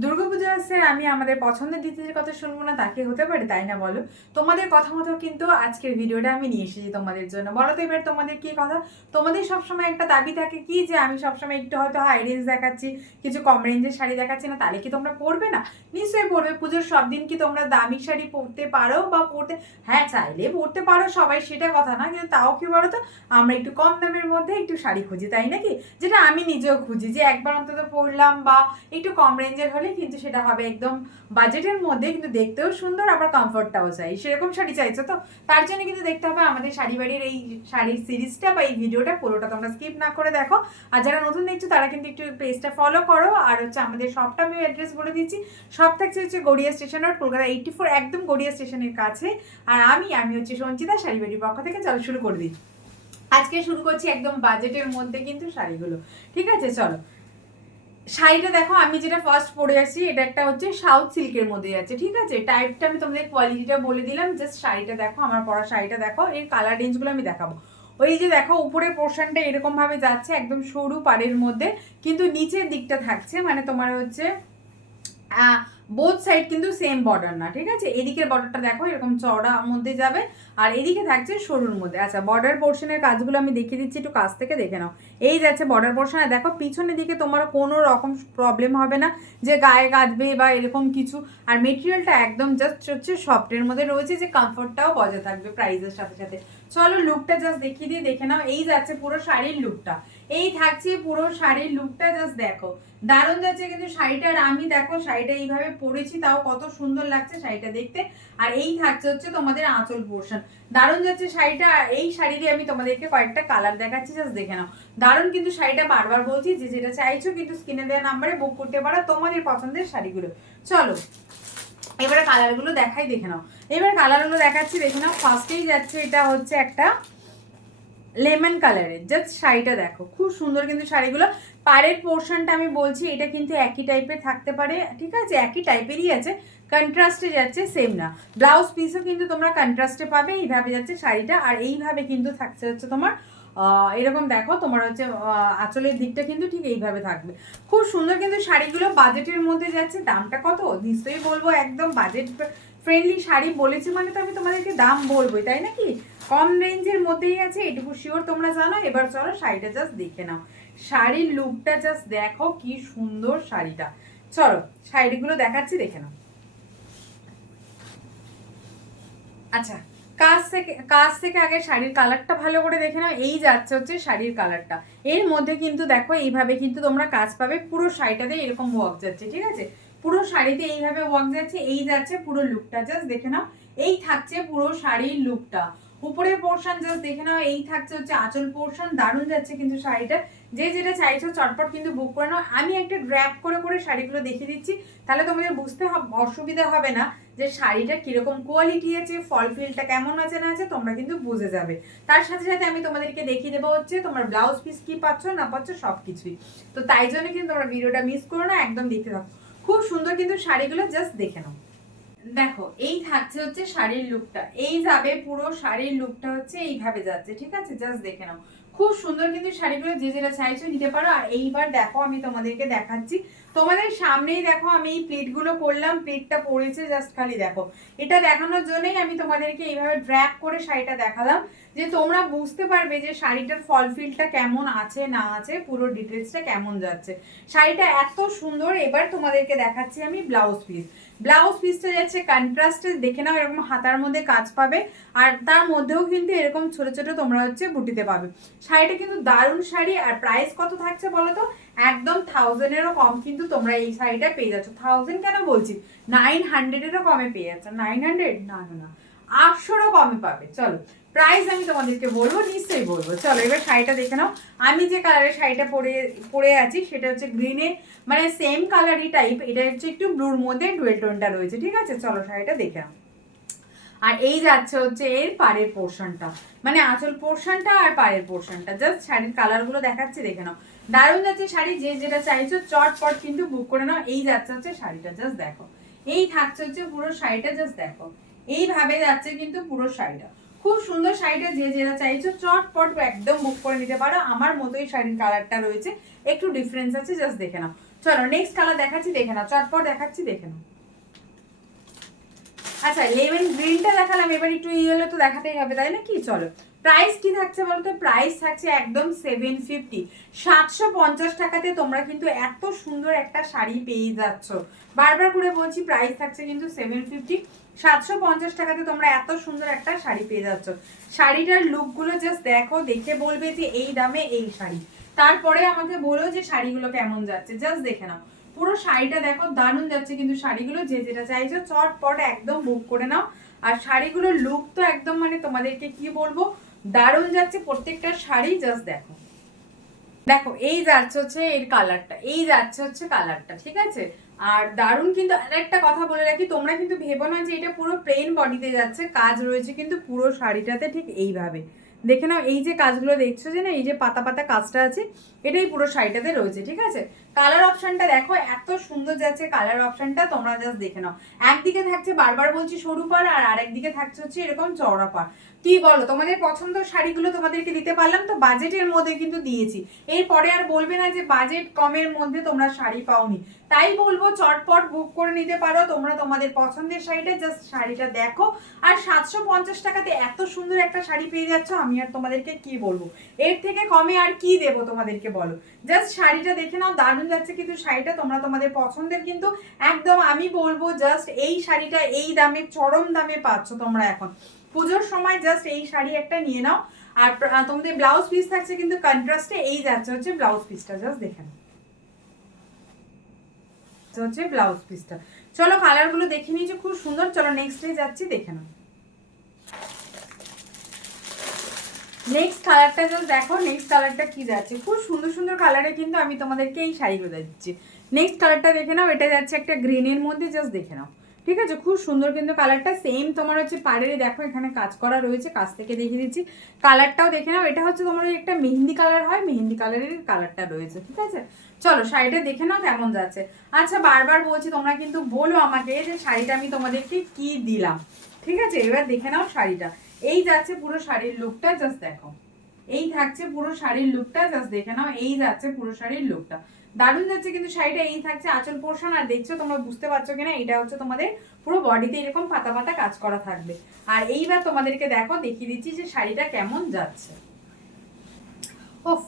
দুর্গাপূজা আসছে, আমি আমাদের পছন্দের দিদিদের কথা শুনবো না, তাকে হতে পারে, তাই না বলো? তোমাদের কথা মতো কিন্তু আজকের ভিডিওটা আমি নিয়ে এসেছি তোমাদের জন্য। বলো তো এবার তোমাদের কি কথা? তোমাদের সবসময় একটা দাবি থাকে কি, যে আমি সবসময় একটু হয়তো হাই রেঞ্জ দেখাচ্ছি, কিছু কম রেঞ্জের শাড়ি দেখাচ্ছি না, তাহলে কি তোমরা পরবে না? নিশ্চয়ই পরবে। পুজোর সব দিন কি তোমরা দামি শাড়ি পরতে পারো বা পরতে, হ্যাঁ চাইলে পরতে পারো সবাই, সেটা কথা না, কিন্তু তাও কি বলো তো, আমরা একটু কম দামের মধ্যে একটু শাড়ি খুঁজি, তাই নাকি? যেটা আমি নিজেও খুঁজি, যে একবার অন্তত পরলাম, বা একটু কম রেঞ্জের হলে কিন্তু সেটা হবে একদম বাজেটের মধ্যে, কিন্তু দেখতেও সুন্দর, আবার কমফর্টটাও চাই, সেরকম শাড়ি চাইছো তো? তার জন্য কিন্তু দেখতে হবে আমাদের শাড়ি বাড়ির এই শাড়ির সিরিজটা বা এই ভিডিওটা পুরোটা তোমরা স্কিপ না করে দেখো। আর যারা নতুন দেখছো তারা কিন্তু একটু পেজটা ফলো করো। আর হচ্ছে আমাদের শপটা আমি অ্যাড্রেস বলে দিচ্ছি। শপ থাকছে হচ্ছে গড়িয়া স্টেশন রোড, কলকাতা 84, একদম গড়িয়া স্টেশনের কাছে। আর আমি হচ্ছে সঞ্চিতা, শাড়ি বাড়ির পক্ষ থেকে। চলো শুরু করে দিই। আজকে শুরু করছি একদম বাজেটের মধ্যে কিন্তু শাড়িগুলো, ঠিক আছে? চলো, শাড়িটা দেখো, আমি যেটা ফার্স্ট পরে আসছি এটা একটা হচ্ছে সাউথ সিল্কের মধ্যে যাচ্ছে, ঠিক আছে? টাইপটা আমি তোমাদের কোয়ালিটিটা বলে দিলাম, জাস্ট শাড়িটা দেখো, আমার পরা শাড়িটা দেখো, এর কালার রেঞ্জগুলো আমি দেখাবো। ওই যে দেখো উপরের পোর্শনটা এরকম ভাবে যাচ্ছে একদম সরু পাড়ের মধ্যে, কিন্তু নিচের দিকটা থাকছে মানে তোমার হচ্ছে বোথ সাইড কিন্তু সেম বর্ডার না, ঠিক আছে? এদিকের বর্ডারটা দেখো এরকম চওড়া মধ্যে যাবে, আর এদিকে থাকছে সরুর মধ্যে। আচ্ছা, বর্ডার পোর্শনের কাজগুলো আমি দেখিয়ে দিচ্ছি, একটু কাছ থেকে দেখে নাও। এই যাচ্ছে বর্ডার পোর্শনে, দেখো পিছনের দিকে তোমার কোনো রকম প্রবলেম হবে না যে গায়ে কাটবে বা এরকম কিছু। আর মেটেরিয়ালটা একদম জাস্ট হচ্ছে সফটের মধ্যে রয়েছে, যে কমফোর্টটাও বজায় থাকবে প্রাইসের সাথে সাথে। চলো লুকটা জাস্ট দেখিয়ে দিয়ে দেখে নাও। এই যাচ্ছে পুরো শাড়ির লুকটা, এই থাকছে পুরো শাড়ির লুকটা, জাস্ট দেখো দারুণ যাচ্ছে কিন্তু শাড়িটা। আর আমি দেখো শাড়িটা এইভাবে পরেছি, তাও কত সুন্দর লাগছে শাড়িটা দেখতে। আর এই থাকছে হচ্ছে তোমাদের আঁচল পোর্শন, দারুণ যাচ্ছে শাড়িটা। আর এই শাড়ি দিয়ে আমি তোমাদেরকে কয়েকটা কালার দেখাচ্ছি, জাস্ট দেখে নাও। দারুণ কিন্তু শাড়িটা, বারবার বলছি যে যেটা চাইছো কিন্তু স্ক্রিনে দেওয়া নাম্বারে বুক করতে পারো তোমাদের পছন্দের শাড়িগুলো। চলো এবারে কালারগুলো দেখাই, দেখে নাও। এবার কালারগুলো দেখাচ্ছি, দেখে নাও। ফার্স্টেই যাচ্ছে এটা হচ্ছে একটা লেমন কালারের, জাস্ট শাড়িটা দেখো, খুব সুন্দর কিন্তু শাড়িগুলো। পাড়ের পোর্শনটা আমি বলছি এটা কিন্তু একই টাইপের থাকতে পারে, ঠিক আছে? একই টাইপেরই আছে, কন্ট্রাস্টে যাচ্ছে, সেম না। ব্লাউজ পিসও কিন্তু তোমরা কন্ট্রাস্টে পাবে। এইভাবে যাচ্ছে শাড়িটা, আর এইভাবে কিন্তু থাকছে হচ্ছে তোমার এরকম দেখো, তোমার হচ্ছে আঁচলের দিকটা কিন্তু ঠিক এইভাবে থাকবে। খুব সুন্দর কিন্তু শাড়িগুলো, বাজেটের মধ্যে যাচ্ছে। দামটা কত নিশ্চয়ই বলবো, একদম বাজেট ফ্রেন্ডলি শাড়ি বলেছি মানে তো আমি তোমাদেরকে দাম বলবোই, তাই নাকি? কম রেঞ্জের মধ্যেই আছে, এটুকু শিওর তোমরা জানো। এবার চলো শাড়িটা জাস্ট দেখে নাও, শাড়ির লুকটা জাস্ট দেখো, কি সুন্দর শাড়িটা। চলো শাড়িগুলো দেখাচ্ছি, দেখে নাও। আচ্ছা, কাছ থেকে আগে শাড়ির কালারটা ভালো করে দেখে নাও। এই যাচ্ছে হচ্ছে শাড়ির কালারটা, এর মধ্যে কিন্তু দেখো এইভাবে কিন্তু তোমরা কাজ পাবে, পুরো শাড়িটাতে এরকম ওয়ার্ক যাচ্ছে, ঠিক আছে? পুরো শাড়িতে এইভাবে ওয়ার্ক যাচ্ছে, এই যাচ্ছে পুরো লুকটা, জাস্ট দেখে নাও। এই থাকছে পুরো শাড়ির লুকটা, উপরের পোর্শন জাস্ট দেখে নাও। এই থাকছে হচ্ছে আঁচল পোর্শন, দারুণ যাচ্ছে কিন্তু শাড়িটা। যে যেটা চাইছো চটপট কিন্তু বুক করে নাও। আমি একটা গ্র্যাপ করে করে শাড়িগুলো দেখিয়ে দিচ্ছি, তাহলে তোমাদের বুঝতে অসুবিধা হবে না যে শাড়িটা কিরকম কোয়ালিটি আছে, ফল ফিলটা কেমন আছে না আছে, তোমরা কিন্তু বুঝে যাবে। তার সাথে সাথে আমি তোমাদেরকে দেখিয়ে দেবো হচ্ছে তোমার ব্লাউজ পিস কি পাচ্ছ না পাচ্ছ সবকিছুই। তো তাই জন্য কিন্তু তোমরা ভিডিওটা মিস করো না, একদম দেখতে থাকো। খুব সুন্দর কিন্তু শাড়িগুলো, জাস্ট দেখে নাও। দেখো এই থাকছে হচ্ছে শাড়ির লুকটা, এই যাবে পুরো শাড়ির লুকটা হচ্ছে এইভাবে যাচ্ছে, ঠিক আছে? জাস্ট দেখে নাও, খুব সুন্দর কিন্তু শাড়িগুলো, যে যেটা চাইছো নিতে পারো। আর এইবার দেখো আমি তোমাদেরকে দেখাচ্ছি, তোমাদের সামনেই দেখো আমি এই প্লেটগুলো করলাম, প্লেটটা পড়েছে, জাস্ট খালি দেখো। এটা দেখানোর জন্যই আমি তোমাদেরকে এইভাবে ড্র্যাগ করে শাড়িটা দেখালাম, যে তোমরা বুঝতে পারবে যে শাড়িটার ফল ফিলটা কেমন আছে না আছে, পুরো ডিটেলসটা কেমন যাচ্ছে। শাড়িটা এত সুন্দর। এবার তোমাদেরকে দেখাচ্ছি আমি ব্লাউজ পিস। ব্লাউজ পিসটা যাচ্ছে কন্ট্রাস্টে, দেখে নাও এরকম হাতার মধ্যে কাজ পাবে, আর তার মধ্যেও কিন্তু এরকম ছোট ছোট তোমরা হচ্ছে বুটিতে পাবে। শাড়িটা কিন্তু দারুণ শাড়ি। আর প্রাইস কত থাকছে বলো তো? একদম 1000-এরও কম কিন্তু তোমরা এই শাড়িটা পেয়ে যাচ্ছ। 1000 কেন বলছি, 900-এরও কমে পেয়ে যাচ্ছ। 900 না না না, 800-রও কমে পাবে। চলো প্রাইস আমি তোমাদেরকে বলবো, নিশ্চয়ই বলবো। চলো এবার শাড়িটা দেখে নাও। আমি যে কালারের শাড়িটা পরে আছি সেটা হচ্ছে গ্রিনে, মানে সেম কালারই টাইপ, এটা হচ্ছে একটু ব্লুর মধ্যে ডুয়েল টোনটা রয়েছে, ঠিক আছে? চলো শাড়িটা দেখে নাও। আর এই যাচ্ছে হচ্ছে এর পাড়ের পোর্শনটা, মানে আঁচল পোর্শনটা আর পাড়ের পোর্শনটা, জাস্ট শাড়ির কালারগুলো দেখাচ্ছি, দেখে নাও। দারুণ যাচ্ছে শাড়ি, যে যেটা চাইছো চটপট কিন্তু বুক করে নাও। এই যাচ্ছে হচ্ছে শাড়িটা, জাস্ট দেখো। এই থাকছে হচ্ছে পুরো শাড়িটা, জাস্ট দেখো। এইভাবে যাচ্ছে কিন্তু পুরো শাড়িটা, খুব সুন্দর শাড়িটা। যে যেটা চাইছো চটপট একদম বুক করে নিতে পারো। আমার মতোই শাড়ির কালারটা রয়েছে, একটু ডিফারেন্স আছে, জাস্ট দেখে নাও। চলো নেক্সট কালার দেখাচ্ছি, দেখে নাও, চটপট দেখাচ্ছি, দেখে নাও। আচ্ছা লেমন গ্রিনটা দেখালাম, এবার একটু ইয়েলো তো দেখাতেই হবে, তাই না কি? চলো প্রাইস কি থাকছে বলতো? প্রাইস থাকছে একদম 750, 750 টাকাতে তোমরা কিন্তু এত সুন্দর একটা শাড়ি পেয়ে যাচ্ছ। বারবার করে বলছি প্রাইস থাকছে কিন্তু 750, 750 টাকাতে তোমরা এত সুন্দর একটা শাড়ি পেয়ে যাচ্ছ। শাড়িটার লুকগুলো জাস্ট দেখো, দেখে বলবে যে এই দামে এই শাড়ি। তারপরে আমাকে বলো যে শাড়িগুলো কেমন যাচ্ছে, জাস্ট দেখে নাও। পুরো শাড়িটা দেখো দারুণ যাচ্ছে কিন্তু শাড়িগুলো, যে যেটা চাইছো চটপট একদম বুক করে নাও। আর শাড়িগুলোর লুক তো একদম মানে তোমাদেরকে কি বলবো, দারুণ যাচ্ছে প্রত্যেকটা শাড়ি। জাস্ট দেখো, দেখো এই যাচ্ছে হচ্ছে এর কালারটা, এই যাচ্ছে হচ্ছে কালারটা, ঠিক আছে? আর দারুণ কিন্তু। আর একটা কথা বলে রাখি, তোমরা কিন্তু ভেবো না যে এটা পুরো প্লেন বডিতে যাচ্ছে, কাজ রয়েছে কিন্তু পুরো শাড়িটাতে ঠিক এইভাবে। দেখে নাও, এই যে কাজগুলো দেখছো যে না, এই যে পাতা পাতা কাজটা আছে, এটাই পুরো শাড়িটাতে রয়েছে, ঠিক আছে? কালার অপশনটা দেখো এত সুন্দর যাচ্ছে কালার অপশনটা, তোমরা জাস্ট দেখে নাও। একদিকে থাকছে বারবার বলছি সরু পাড়, আর আরেকদিকে থাকছে হচ্ছে এরকম চওড়া পাড়। কি বলো, তোমাদের পছন্দ শাড়িগুলো তোমাদেরকে দিতে পারলাম তো, বাজেটের মধ্যে কিন্তু দিয়েছি। এরপরে আর বলবে না যে বাজেট কমের মধ্যে তোমরা শাড়ি পাওনি। তাই বলবো চটপট বুক করে নিতে পারো তোমরা তোমাদের পছন্দের শাড়িটা, জাস্ট শাড়িটা দেখো। আর 750 টাকাতে এত সুন্দর একটা শাড়ি পেয়ে যাচ্ছ, আমি আর তোমাদেরকে কি বলবো, এর থেকে কমে আর কি দেবো তোমাদেরকে বলো? জাস্ট শাড়িটা দেখে নাও, দারুণ যাচ্ছে কিন্তু শাড়িটা, তোমরা তোমাদের পছন্দের কিন্তু একদম আমি বলবো জাস্ট এই শাড়িটা এই দামে, চরম দামে পাচ্ছ তোমরা এখন পুজোর সময়। জাস্ট এই শাড়ি একটা নিয়ে নাও। আর তোমাদের ব্লাউজ পিস থাকছে কিন্তু কন্ট্রাস্টে, এই যাচ্ছে হচ্ছে ব্লাউজ পিসটা, জাস্ট দেখে নাও, হচ্ছে ব্লাউজ পিসটা। চলো কালারগুলো দেখে নিয়েছি, খুব সুন্দর। চলো নেক্সটে যাচ্ছি, দেখে নাও। নেক্সট কালারটা জাস্ট দেখো, নেক্সট কালারটা কি যাচ্ছে, খুব সুন্দর সুন্দর কালারে কিন্তু আমি তোমাদেরকে এই শাড়িগুলো দিচ্ছি। নেক্সট কালারটা দেখে নাও, এটা যাচ্ছে একটা গ্রিনের মধ্যে, জাস্ট দেখে নাও, ঠিক আছে? খুব সুন্দর কিন্তু কালারটা, সেম তোমার হচ্ছে পাড়েরই দেখো এখানে কাজ করা রয়েছে, কাছ থেকে দেখিয়ে দিচ্ছি। কালারটাও দেখে নাও, এটা হচ্ছে তোমার ওই একটা মেহেন্দি কালার হয়, মেহেন্দি কালারের কালারটা রয়েছে, ঠিক আছে? চলো শাড়িটা দেখে নাও কেমন যাচ্ছে। আচ্ছা বারবার বলছি, তোমরা কিন্তু বলো আমাকে যে শাড়িটা আমি তোমাদেরকে কি দিলাম, ঠিক আছে? এবার দেখে নাও শাড়িটা, এই যাচ্ছে পুরো শাড়ির লুকটা, জাস্ট দেখো। এই থাকছে পুরো শাড়ির লুকটা, জাস্ট দেখে নাও, এই যাচ্ছে পুরো শাড়ির লুকটা, দারুণ যাচ্ছে কিন্তু শাড়িটা। এই থাকছে আঁচল পোর্শন, আর দেখছো তোমরা বুঝতে পারছো কিনা, এটা হচ্ছে তোমাদের পুরো বডিতে এরকম পাতা পাতা কাজ করা থাকবে। আর এইবার তোমাদেরকে দেখো দেখিয়ে দিচ্ছি যে শাড়িটা কেমন যাচ্ছে। ওফ,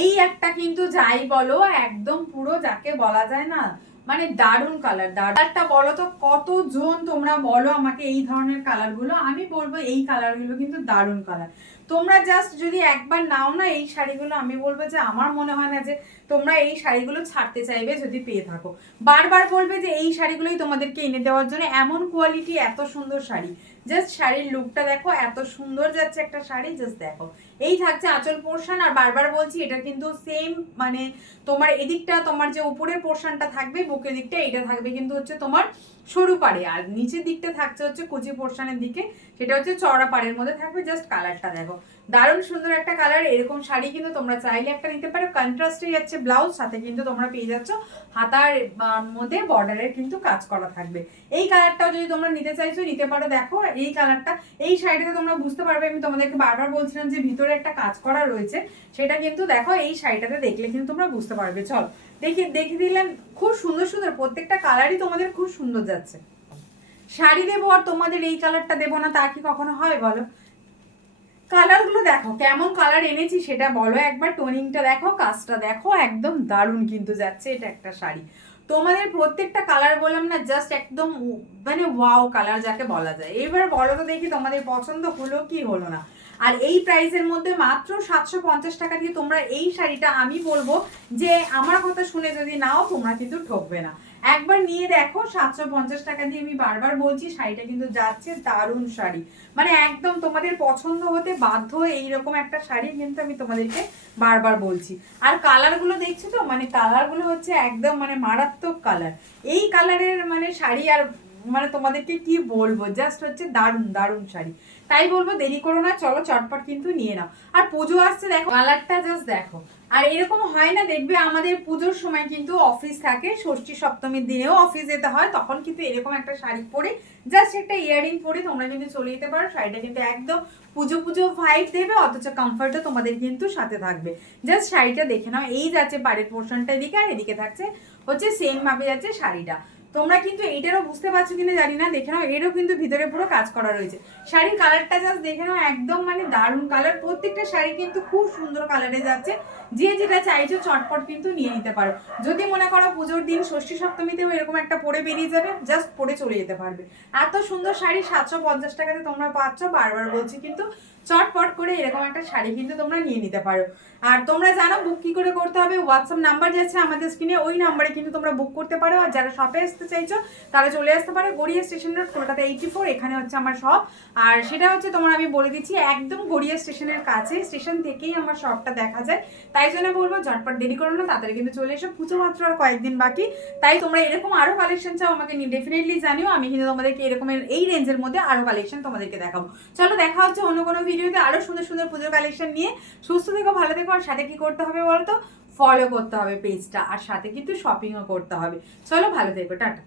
এই একটা কিন্তু যাই বলো একদম পুরো যাকে বলা যায় না, মানে দারুণ কালার। কালারটা বলো তো কতজন তোমরা বলো আমাকে এই ধরনের কালারগুলো, আমি বলবো এই কালারগুলো কিন্তু দারুণ কালার। তোমরা জাস্ট যদি একবার নাও না এই শাড়িগুলো, আমি বলবো যে আমার মনে হয় না যে তোমরা এই শাড়িগুলো ছাড়তে চাইবে যদি পেয়ে থাকো। বারবার বলবে যে এই শাড়িগুলোই তোমাদেরকে এনে দেওয়ার জন্য, এমন কোয়ালিটি, এত সুন্দর শাড়ি। জাস্ট শাড়ির লুকটা দেখো, এত সুন্দর যাচ্ছে একটা শাড়ি, জাস্ট দেখো। এই থাকছে আঁচল পোর্শন, আর বারবার বলছি এটা কিন্তু সেম, মানে তোমার এদিকটা তোমার যে উপরের পোর্শনটা থাকবে বুকের দিকটা, এটা থাকবে কিন্তু হচ্ছে তোমার সরু পাড়ে, আর নিচের দিকটা থাকছে হচ্ছে কুচি পোর্শনের দিকে, সেটা হচ্ছে চওড়া পাড়ের মধ্যে থাকবে। জাস্ট কালারটা দেখো, দারুণ সুন্দর একটা কালার। এরকম শাড়ি কিন্তু তোমরা চাইলে একটা নিতে পারো, কন্ট্রাস্টে যাচ্ছে ব্লাউজ, সাথে কিন্তু তোমরা পেয়ে যাচ্ছ হাতার মধ্যে বর্ডারের কিন্তু কাজ করা থাকবে। এই কালারটাও যদি তোমরা নিতে চাইছো নিতে পারো। দেখো এই কালারটা, এই শাড়িটাতে তোমরা বুঝতে পারবে, আমি তোমাদেরকে বারবার বলছিলাম যে ভিতরে একটা কাজ করা রয়েছে, সেটা কিন্তু দেখো এই শাড়িটাতে দেখলে কিন্তু তোমরা বুঝতে পারবে। চল দেখে দিলাম, খুব সুন্দর সুন্দর প্রত্যেকটা কালারই তোমাদের খুব সুন্দর যাচ্ছে। শাড়ি দেবো আর তোমাদের এই কালারটা দেবো না, তা কি কখনো হয় বলো? কালারগুলো দেখো কেমন কালার এনেছি সেটা বলো একবার, টোনিংটা দেখো, কাজটা দেখো, একদম দারুণ কিন্তু যাচ্ছে এটা একটা শাড়ি। তোমাদের প্রত্যেকটা কালার বললাম না, জাস্ট একদম মানে ওয়াও কালার যাকে বলা যায়। এবার বলো তো দেখি তোমাদের পছন্দ হলো কি হলো না। আর এই প্রাইসের মধ্যে মাত্র 750 টাকা দিয়ে তোমরা এই শাড়িটা, আমি বলবো যে আমার কথা শুনে যদি নাও তোমরা কিন্তু ঠকবে না। একবার নিয়ে দেখো 750 টাকা দিয়ে, আমি বারবার বলছি শাড়িটা কিন্তু যাচ্ছে দারুণ শাড়ি, মানে একদম তোমাদের পছন্দ হতে বাধ্য এইরকম একটা শাড়ি কিন্তু আমি তোমাদেরকে বারবার বলছি। আর কালারগুলো দেখছো তো, মানে কালারগুলো হচ্ছে একদম মানে মারাত্মক কালার। এই কালারের মানে শাড়ি আর মানে তোমাদেরকে কি বলবো, জাস্ট হচ্ছে দারুণ দারুণ শাড়ি। তাই বলবো দেরি করো না, চলো চটপট কিন্তু নিয়ে নাও। আর পুজো আসছে, দেখো কালারটা জাস্ট দেখো। আর এরকম হয় না দেখবে আমাদের পুজোর সময় কিন্তু অফিস থাকে, ষষ্ঠী সপ্তমীর দিনেও অফিস যেতে হয়, তখন কিন্তু এরকম একটা শাড়ি পরে জাস্ট একটা ইয়ারিং পরে তোমরা কিন্তু চলে যেতে পারো। শাড়িটা কিন্তু একদম পুজো পুজো ভাইব দেবে, অথচ কমফর্টও তোমাদের কিন্তু সাথে থাকবে। জাস্ট শাড়িটা দেখে নাও, এই যাচ্ছে পাড়ের পোর্শনটা এদিকে, আর এদিকে থাকছে হচ্ছে সেম মাপে যাচ্ছে শাড়িটা। তোমরা কিন্তু এটারও বুঝতে পারছো কিনা জানি না, দেখে নাও এরও কিন্তু ভিতরে পুরো কাজ করা রয়েছে। শাড়ির কালারটা জাস্ট দেখে নাও, একদম মানে দারুণ কালার। প্রত্যেকটা শাড়ি কিন্তু খুব সুন্দর কালারে যাচ্ছে। যে যেটা চাইছো চটপট কিন্তু নিয়ে নিতে পারো। যদি মনে করো পুজোর দিন ষষ্ঠী সপ্তমীতেও এরকম একটা পরে বেরিয়ে যাবে, জাস্ট পরে চলে যেতে পারবে। এত সুন্দর শাড়ি 750 টাকাতে তোমরা পাচ্ছ, বারবার বলছি কিন্তু চটপট করে এরকম একটা শাড়ি কিন্তু তোমরা নিয়ে নিতে পারো। আর তোমরা জানো বুক কি করে করতে হবে, হোয়াটসঅ্যাপ নাম্বার যাচ্ছে আমাদের স্ক্রিনে, ওই নাম্বারে কিন্তু তোমরা বুক করতে পারো। আর যারা শপে আসতে চাইছো তারা চলে আসতে পারো গড়িয়া স্টেশন রোড, কলকাতা 84, এখানে হচ্ছে আমার শপ। আর সেটা হচ্ছে তোমার আমি বলে দিচ্ছি একদম গড়িয়া স্টেশনের কাছে, স্টেশন থেকেই আমার শপটা দেখা যায়। তাই জন্য বলবো ঝটপট দেরি করো না, তাড়াতাড়ি কিন্তু চলে এসো, পুজো মাত্র আর কয়েকদিন বাকি। তাই তোমরা এরকম আরো কালেকশন চাও আমাকে ডেফিনেটলি জানিও, আমি কিন্তু তোমাদেরকে এরকমের এই রেঞ্জের মধ্যে আরো কালেকশন তোমাদেরকে দেখাবো। চলো দেখা হচ্ছে অন্য কোনো ভিডিওতে আরো সুন্দর সুন্দর পুজোর কালেকশন নিয়ে। সুস্থ থেকো, ভালো থেকো। আর সাথে কি করতে হবে বলো তো, ফলো করতে হবে পেজটা, আর সাথে কিন্তু শপিংও করতে হবে। চলো ভালো থেকো, টাটা।